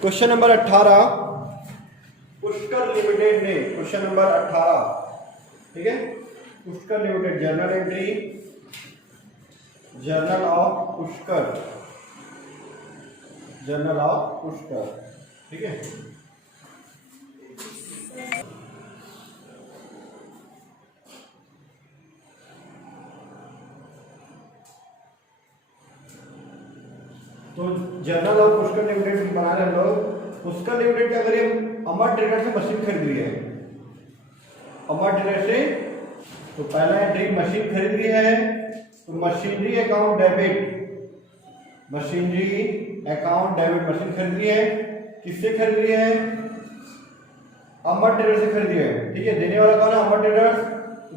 Question number 18 Pushkar limited ने, question number 18, ठीक है, Pushkar limited journal entry, journal of Pushkar, journal of Pushkar, ठीक है। तो जर्नल ऑफ पुष्कर लिमिटेड बना रहे हम लोग। पुष्कर लिमिटेड क्या करिए, अमर ट्रेडर से मशीन खरीद ली है, अमर ट्रेडर से। तो पहला एंट्री मशीन खरीद ली है, तो machinery account debit, machinery account debit machine खरीद ली है। किससे खरीद ली है? अमर ट्रेडर से खरीदी है, ठीक है। देने वाला कौन है? अमर ट्रेडर्स।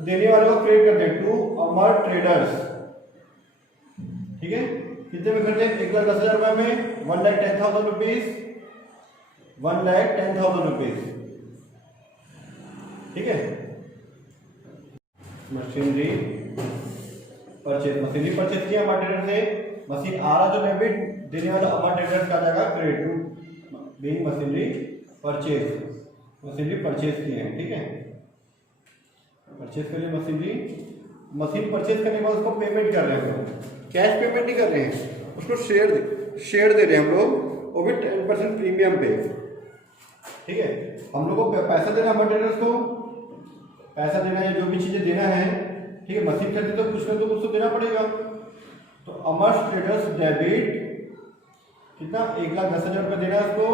देने वाले को क्रेडिट करते हैं टू अमर ट्रेडर्स, ठीक है। कितने में खरीदे? 1,10,000 रुपए में, 1,10,000 रुपीज, 1,10,000 रुपीज, ठीक है। मशीनरी परचेज, मशीनरी परचेज किया अमर ट्रेडर से, मशीन आ रहा तो डेबिट, देने वाला अमर ट्रेडर्स का जाएगा credit to being machinery purchase, machinery purchase किए हैं, ठीक है। परचेज कर लिए मशीनरी, मशीन परचेज करने के बाद उसको पेमेंट कर रहे हैं हम लोग, कैश पेमेंट नहीं कर रहे हैं, उसको शेयर दे रहे हैं हम लोग, वो भी 10% प्रीमियम पे, ठीक है। हम लोग को पैसा देना है मटेरियल्स को, पैसा देना है, जो भी चीजें देना है, ठीक है। मशीन खरीदे तो कुछ ना तो कुछ तो देना पड़ेगा। तो अमर ट्रेडर्स डेबिट कितना? 1,10,000 रुपये देना है उसको,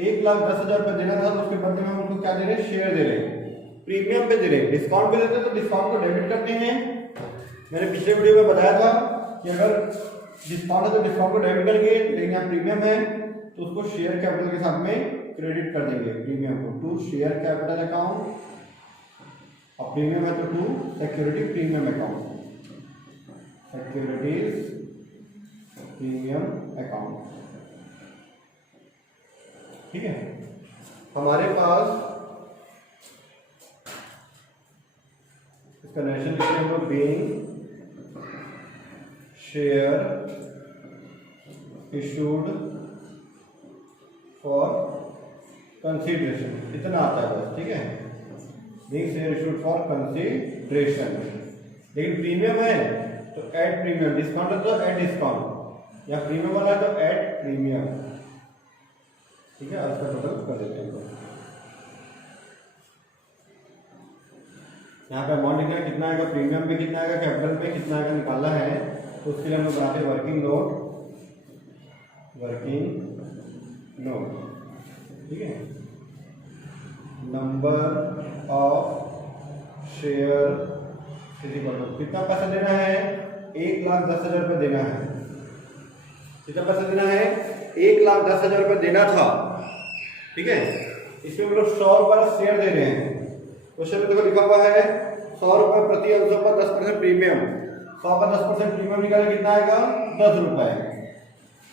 1,10,000 रुपये देना था, तो उसके बदले में हम उनको क्या दे रहे हैं? शेयर दे रहे हैं, प्रीमियम पे दे रहे हैं। डिस्काउंट पे देते हैं तो डिस्काउंट को डेबिट करते हैं। मैंने पिछले वीडियो में बताया था कि अगर डिस्काउंट है तो डिस्काउंट को डेबिट करेंगे, लेकिन यहाँ प्रीमियम है तो उसको शेयर कैपिटल के साथ में क्रेडिट कर देंगे, प्रीमियम को टू शेयर कैपिटल अकाउंट, और प्रीमियम है तो to security premium account, securities premium account, ठीक है। हमारे पास इसका नेशन लिखते हैं हम लोग, being share issued for consideration, इतना आता है बस, ठीक है। Being share issued for consideration, लेकिन प्रीमियम है तो एड प्रीमियम, डिस्काउंट है तो एड डिस्काउंट, या प्रीमियम वाला है तो एड प्रीमियम, ठीक है। उसका टोटल कर देते हैं हम लोग। यहाँ पे अमाउंट लिखना है, कितना आएगा प्रीमियम पे, कितना आएगा कैपिटल पे, कितना आएगा निकालना है। तो उसके लिए हम लोग बनाते हैं वर्किंग नोट, वर्किंग नोट, ठीक है। नंबर ऑफ शेयर कितना पैसा देना है? 1,10,000 रुपये देना है। कितना पैसा देना है? 1,10,000 रुपये देना था, ठीक है। इसमें हम लोग 100 रुपये शेयर दे रहे हैं। क्वेश्चन में देखो लिखा हुआ है 100 रुपये प्रति अंशों पर 10% प्रीमियम, 100 पर 10% प्रीमियम निकाले कितना आएगा? 10 रुपये।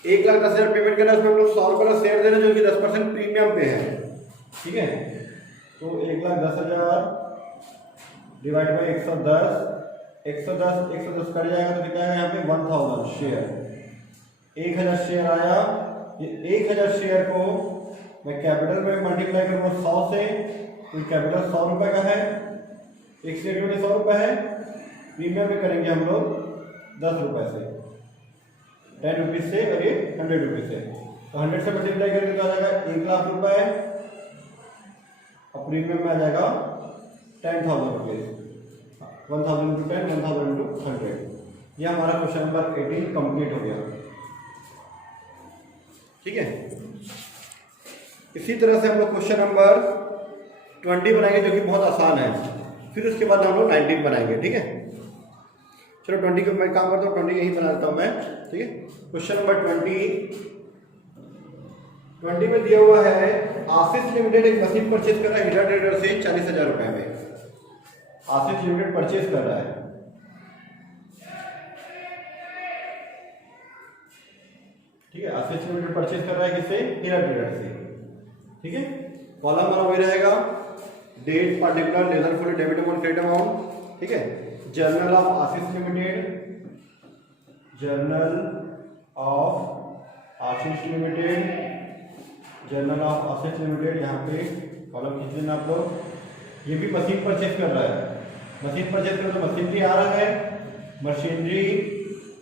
1,10,000 पेमेंट करना है, उसमें हम लोग 100 रुपये का शेयर दे रहे हैं जो कि 10% प्रीमियम पे है, ठीक है। तो 1,10,000 डिवाइड बाई 110, 110 कट जाएगा तो कितना आएगा यहाँ पे? 1,000 शेयर, 1,000 शेयर आया। ये 1,000 शेयर को मैं कैपिटल में मल्टीप्लाई करूँगा 100 से, तो कैपिटल 100 रुपये का है, एक शेयर में 100 रुपये है, प्रीमियम में करेंगे हम लोग 10 रुपये से, 10 रुपीज़ से, और ये 100 रुपीज़ से। तो 100 से मल्टीप्लाई करेंगे तो आ जाएगा 1,00,000 रुपये, और प्रीमियम में आ जाएगा 10,000 रुपीज़, 1,000 इंटू 10, 1,000 इंटू 100। यह हमारा क्वेश्चन नंबर 18 कंप्लीट हो गया, ठीक है। इसी तरह से हम लोग क्वेश्चन नंबर 20 बनाएंगे जो कि बहुत आसान है, फिर उसके बाद हम लोग 19 बनाएंगे, ठीक है। चलो 20 को मैं काम करता हूँ, 20 यही बना देता हूँ मैं, ठीक है। क्वेश्चन नंबर 20 में दिया हुआ है आशीष लिमिटेड एक मशीन परचेज कर रहा है हीरा ट्रेडर से 40,000 रुपये में। आशीष लिमिटेड परचेज कर रहा है, ठीक है। आशीष लिमिटेड परचेज कर रहा है किससे? हीरा ट्रेडर से, ठीक है। कॉलम हमारा वही रहेगा, date particular ledger folio debit amount credit amount, ठीक है। Journal of Ashish limited, journal of Ashish limited, journal of assets limited, यहाँ पे कॉलम खींच लेना आप लोग। ये भी मशीन परचेज कर रहा है, मशीन परचेज कर तो मशीनरी आ रहा है, machinery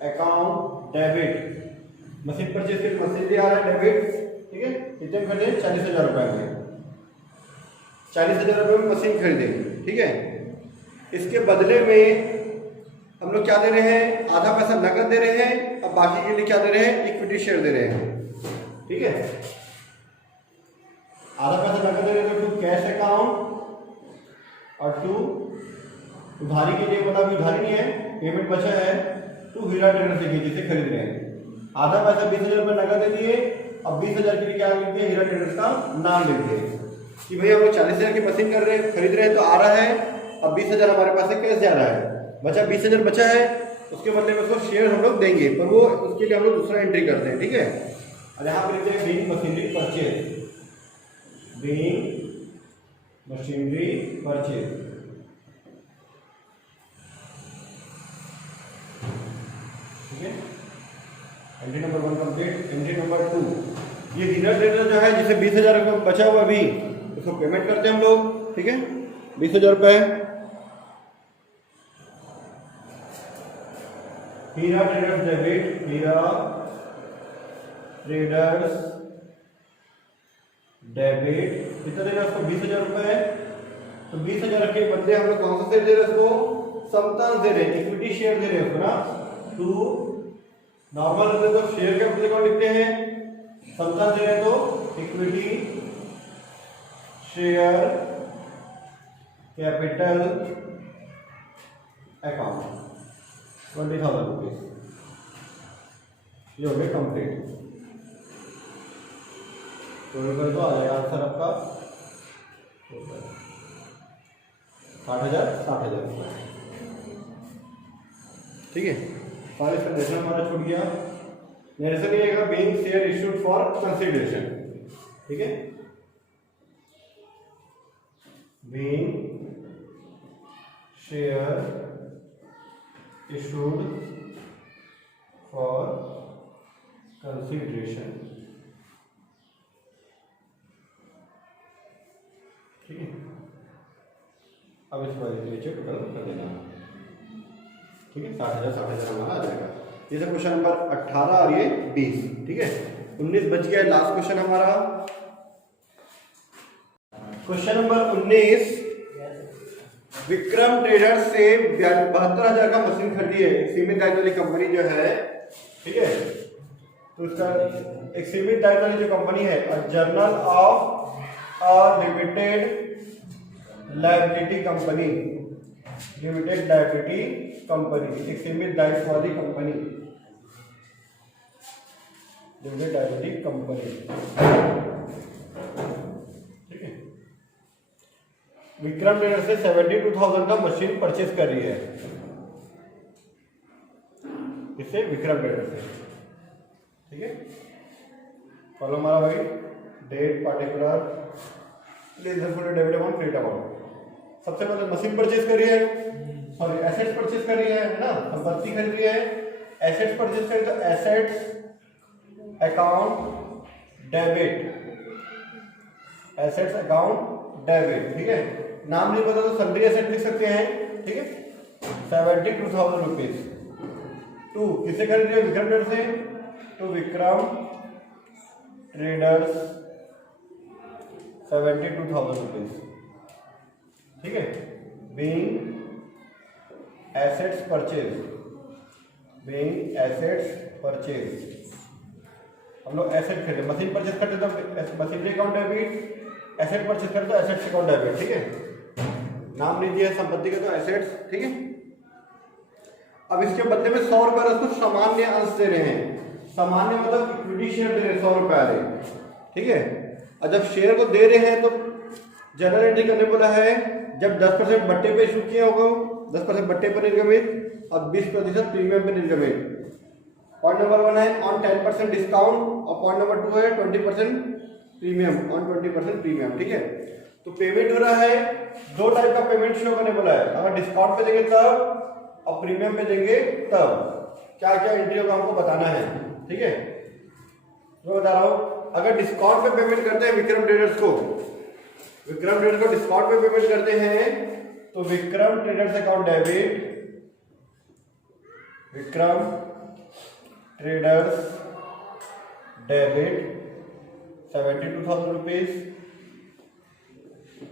account debit, machine purchase के मशीनरी आ रहा है डेबिट, ठीक है। कितने खरीदे? 40,000 रुपए में, 40,000 रुपए में मशीन खरीदे, ठीक है। इसके बदले में हम लोग क्या दे रहे हैं? आधा पैसा नकद दे रहे हैं, अब बाकी के लिए क्या दे रहे हैं? इक्विटी शेयर दे रहे हैं, ठीक है। आधा पैसा नकद दे रहे हैं टू कैश अकाउंट और टू उधारी के लिए, मतलब उधारी नहीं है, पेमेंट बचा है टू हीरा ट्रेडर्स देखिए जिसे खरीद रहे हैं। आधा पैसा 20,000 रुपये नकद दे दिए, अब 20,000 के लिए क्या लिख दिए? हीरा ट्रेडर्स का नाम लिख दिए कि भाई हम लोग 40,000 की मशीन कर रहे हैं, खरीद रहे हैं तो आ रहा है, अब 20,000 हमारे पास से कैश जा रहा है, बचा 20,000 बचा है, उसके बदले में उसको शेयर हम लोग देंगे, पर वो उसके लिए हम लोग दूसरा एंट्री करते हैं, ठीक है। और यहाँ पे लिखते हैं being machinery purchase, being machinery purchase, ठीक है। Entry number 1 complete. Entry number 2, ये हीरा ट्रेडर जो है जिसे 20,000 रुपये बचा हुआ अभी, उसको पेमेंट करते हैं हम लोग, ठीक है, 20,000 रुपये। हीरा ट्रेडर्स डेबिट, हीरा ट्रेडर्स डेबिट, कितना देना उसको? 20,000 रुपये। तो 20,000 के बदले हम लोग कौन सा दे रहे हैं उसको? समतांश दे रहे हैं, इक्विटी शेयर दे रहे हैं उसको ना। टू नॉर्मल होते तो शेयर के बदले कौन लिखते हैं? समतांश दे रहे हैं तो equity share capital account 20,000 rupees. ये हो गया कंप्लीट। तो तो आ जाएगा आंसर आपका 60,000 रुपये, ठीक है। सारे कंडीशन हमारा छूट गया। नरेशन ये है being share issued for consideration, ठीक है, being share issued for consideration, ठीक है। अब इस वाले के नीचे टोटल कर देना, ठीक है। 60,000 हमारा आ जाएगा। ये सब क्वेश्चन नंबर 18 और ये 20, ठीक है। 19 बच गया, लास्ट क्वेश्चन हमारा क्वेश्चन नंबर 19। विक्रम ट्रेडर्स से 72,000 का मशीन खरीदी है, एक सीमित दायित्व वाली कंपनी जो है, ठीक है। तो उसका एक सीमित दायित्व वाली जो कंपनी है, journal of limited liability company, limited liability company, एक सीमित दायित्व वाली कंपनी, लिमिटेड लायबिलिटी कंपनी, ठीक है। विक्रम ट्रेडर्स से 72,000 का मशीन परचेज कर रही है, इससे विक्रम ट्रेडर्स से, ठीक है। फॉलो हमारा भाई date particular debit amount credit amount. सबसे पहले मशीन परचेज करी है, सॉरी एसेट्स परचेज करी है ना, संपत्ति खरीद रही है, एसेट्स परचेज करी तो assets account debit, assets account debit, ठीक है। नाम नहीं पता तो सन्ड्री एसेट लिख सकते हैं, ठीक है। 72,000 रुपीज टू किसे खरीद रही है? विक्रम ट्रेडर्स से, टू विक्रम ट्रेडर्स 72,000 रुपीज, ठीक है। Being assets purchase, being assets purchase, हम लोग एसेट खरीदे, मशीन परचेज करते तो machinery account debit, asset purchase करते तो एसेट्स अकाउंट डेबिट, ठीक है। नाम नहीं दिया संपत्ति का तो एसेट्स, ठीक है। अब इसके बदले में 100 रुपये उसको सामान्य अंश दे रहे हैं, सामान्य मतलब इक्विटी शेयर दे रहे हैं 100 रुपये वाले, ठीक है। और जब शेयर को दे रहे हैं तो जनरल एंट्री करने बोला है, जब 10% बट्टे पे इशू किया होगा, 10% बट्टे पर निर्गमित और 20% प्रीमियम पे निर्गमित। पॉइंट नंबर 1 है ऑन 10% डिस्काउंट और पॉइंट नंबर 2 है 20% प्रीमियम, ऑन 20% प्रीमियम, ठीक है। तो पेमेंट हो रहा है, दो टाइप का पेमेंट शो करने बोला है, अगर डिस्काउंट पे देंगे तब और प्रीमियम पे देंगे तब क्या क्या एंट्री होगा हमको बताना है, ठीक है। मैं बता रहा हूँ अगर डिस्काउंट पे पेमेंट करते हैं विक्रम ट्रेडर्स को डिस्काउंट पे पेमेंट करते हैं तो Vikram traders account debit, Vikram traders debit 72,000 rupees,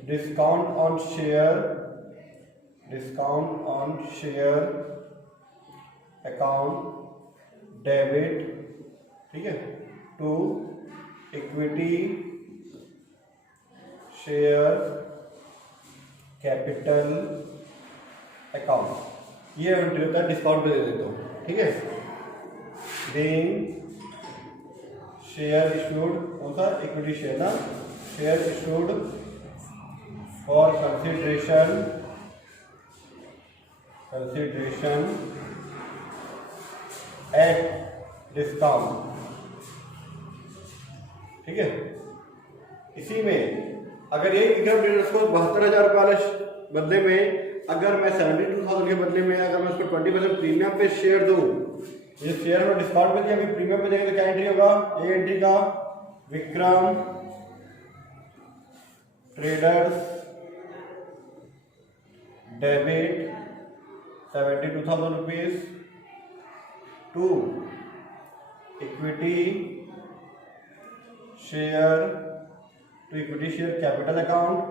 discount on share account debit, ठीक है, to equity share capital account, ये एंट्री होता है, डिस्काउंट पे दे देता हूँ, ठीक है। बीइंग शेयर इशूड, कौन सा, इक्विटी शेयर ना, share issued for consideration at discount, ठीक है। इसी में अगर यही विक्रम ट्रेडर्स को 72,000 रुपये वाले बदले में अगर मैं 72,000 के बदले में अगर मैं उसको 20% प्रीमियम पे शेयर दूं, ये शेयर में डिस्काउंट पे दिया, अभी प्रीमियम पे देंगे तो क्या एंट्री होगा, ये एंट्री का Vikram traders debit 72,000 rupees to equity share capital account,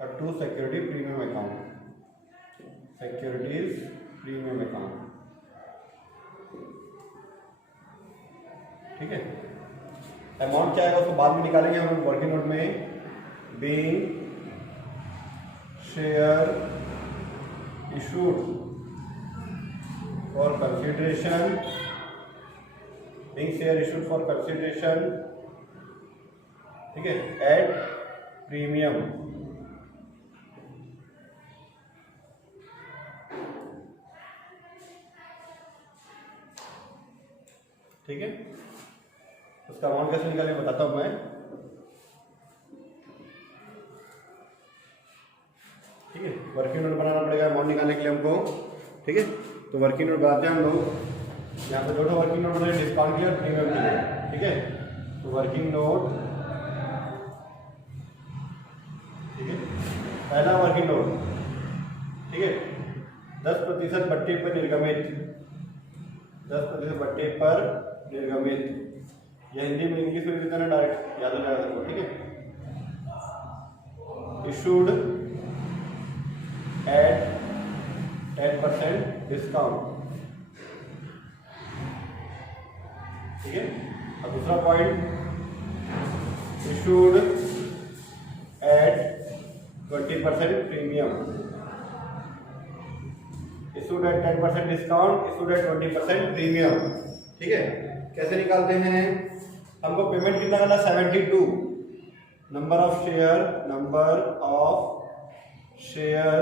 और टू सिक्योरिटीज प्रीमियम अकाउंट, ठीक है। अमाउंट क्या आएगा उसको बाद में निकालेंगे हम वर्किंग नोट में। Being share issued for consideration, ठीक है, एट प्रीमियम, ठीक है। उसका अमाउंट कैसे निकालें बताता हूं मैं, ठीक है। वर्किंग नोट बनाना पड़ेगा अमाउंट निकालने के लिए हमको, ठीक है। तो वर्किंग नोट बनाते हैं हम लोग, यहाँ पे दोनों वर्किंग नोट बनाए, डिस्काउंट की और प्रीमियम की, ठीक है। तो वर्किंग नोट, ठीक है, पहला वर्किंग नोट, ठीक है, 10% बट्टे पर निर्गमित, 10% बट्टे पर निर्गमित, या हिंदी में इंग्लिश में लिखना है डायरेक्ट, याद हो जाएगा सबको, ठीक है। इशूड एट 10% डिस्काउंट, ठीक है। अब दूसरा point, issued at 20% premium, issued at 10% discount, issued at 20% premium, ठीक है। कैसे निकालते हैं, हमको पेमेंट कितना करना, 72, number of share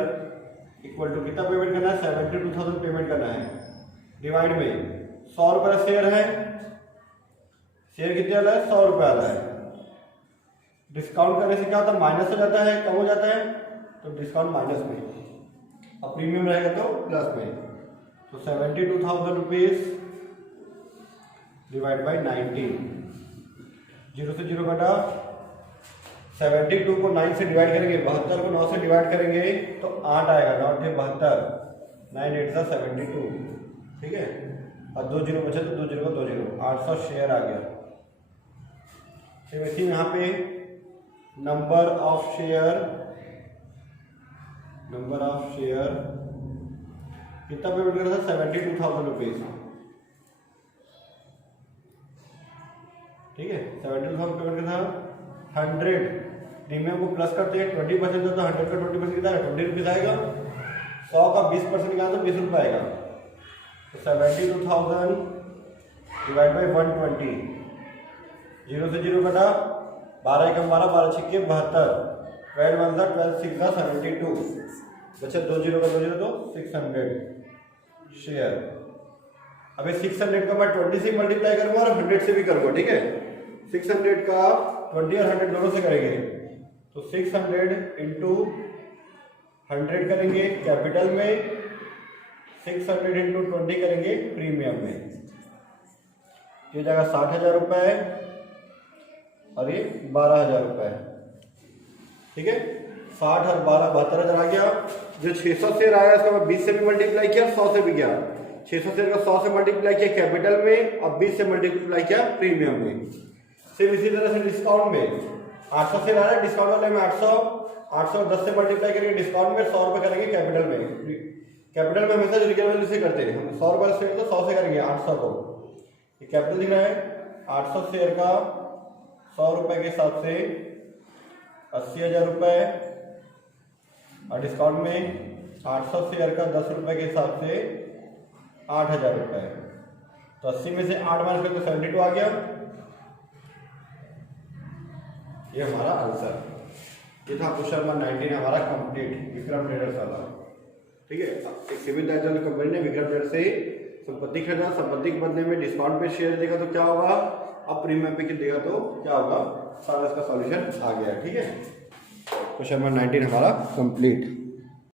equal to कितना पेमेंट करना है, 72,000 पेमेंट करना है, डिवाइड में 100 रुपये शेयर है, शेयर कितने वाला है, 100 रुपये वाला है। डिस्काउंट करने से क्या होता है, माइनस हो जाता है, कम हो जाता है, तो डिस्काउंट माइनस में, अब प्रीमियम रहेगा तो प्लस में। तो 72,000 रुपीज डिवाइड बाई 19, 0 से 0 घटा, 72 को 9 से डिवाइड करेंगे, 72 को 9 से डिवाइड करेंगे तो 8 आएगा, 9 × 72, 9 × 8 = 72, ठीक है। और 2 0 बचे तो 2 0 को 2 0, 800 शेयर आ गया। सेम इसी यहाँ पे नंबर ऑफ शेयर कितना पेमेंट कर रहा था, 72,000 रुपीज, ठीक है। 72,000 पेमेंट कर था, 100 प्रीमियम को प्लस करते हैं, 20% तो 100 का 20% कितना है, 20 रुपीज आएगा, 100 का 20% कितना तो 20 रुपये आएगा। तो 72,000 डिवाइड बाई 120, 0 से 0 कटा, 12 × 12, 12 × 6 72, 12 1 12 6 72, बचा 2 0 का 2 0 तो 600 शेयर। अबे 600 का मैं 20 से मल्टीप्लाई करूंगा और 100 से भी करूंगा, ठीक है। 600 का 20 और 100 दोनों से करेंगे, तो 600 × 100 करेंगे कैपिटल में, 600 इंटू 20 करेंगे प्रीमियम में, ये जाएगा 60,000 रुपये और ये 12,000 रुपये। ठीक है, 60 और 12 72,000 आ गया। जो 600 शेयर आया इसका मैं 20 से भी मल्टीप्लाई किया, 100 से भी किया। 600 शेयर का 100 से मल्टीप्लाई किया कैपिटल में और 20 से मल्टीप्लाई किया प्रीमियम में। सिर्फ इसी तरह से डिस्काउंट में 800 शेयर आ रहा है, डिस्काउंट वाले में 800 10 से मल्टीप्लाई करेंगे डिस्काउंट में, 100 रुपये करेंगे कैपिटल में। कैपिटल में हमेशा रियल वैल्यू से करते हैं हम, 100 रुपये शेयर तो 100 से करेंगे 800 को। ये कैपिटल दिख रहा है, 800 शेयर का 100 रुपये के हिसाब से 80,000 रुपये और डिस्काउंट में 800 शेयर का 10 रुपये के हिसाब से 8,000 रुपये। तो 80 में से 8 माइनस करके 72 आ गया। ये हमारा आंसर, ये था क्वेश्चन नंबर 19 हमारा कंप्लीट विक्रम ट्रेडर्स वाला। ठीक है, एक सिविल लाइन्स वाली कंपनी ने विक्रम ट्रेडर्स से संपत्ति खरीदा, संपत्ति के बदले में डिस्काउंट पे शेयर देगा तो क्या होगा, अब प्रीमियम पे देगा तो क्या होगा, सारा इसका सॉल्यूशन आ गया। ठीक है, क्वेश्चन नंबर 19 हमारा कंप्लीट।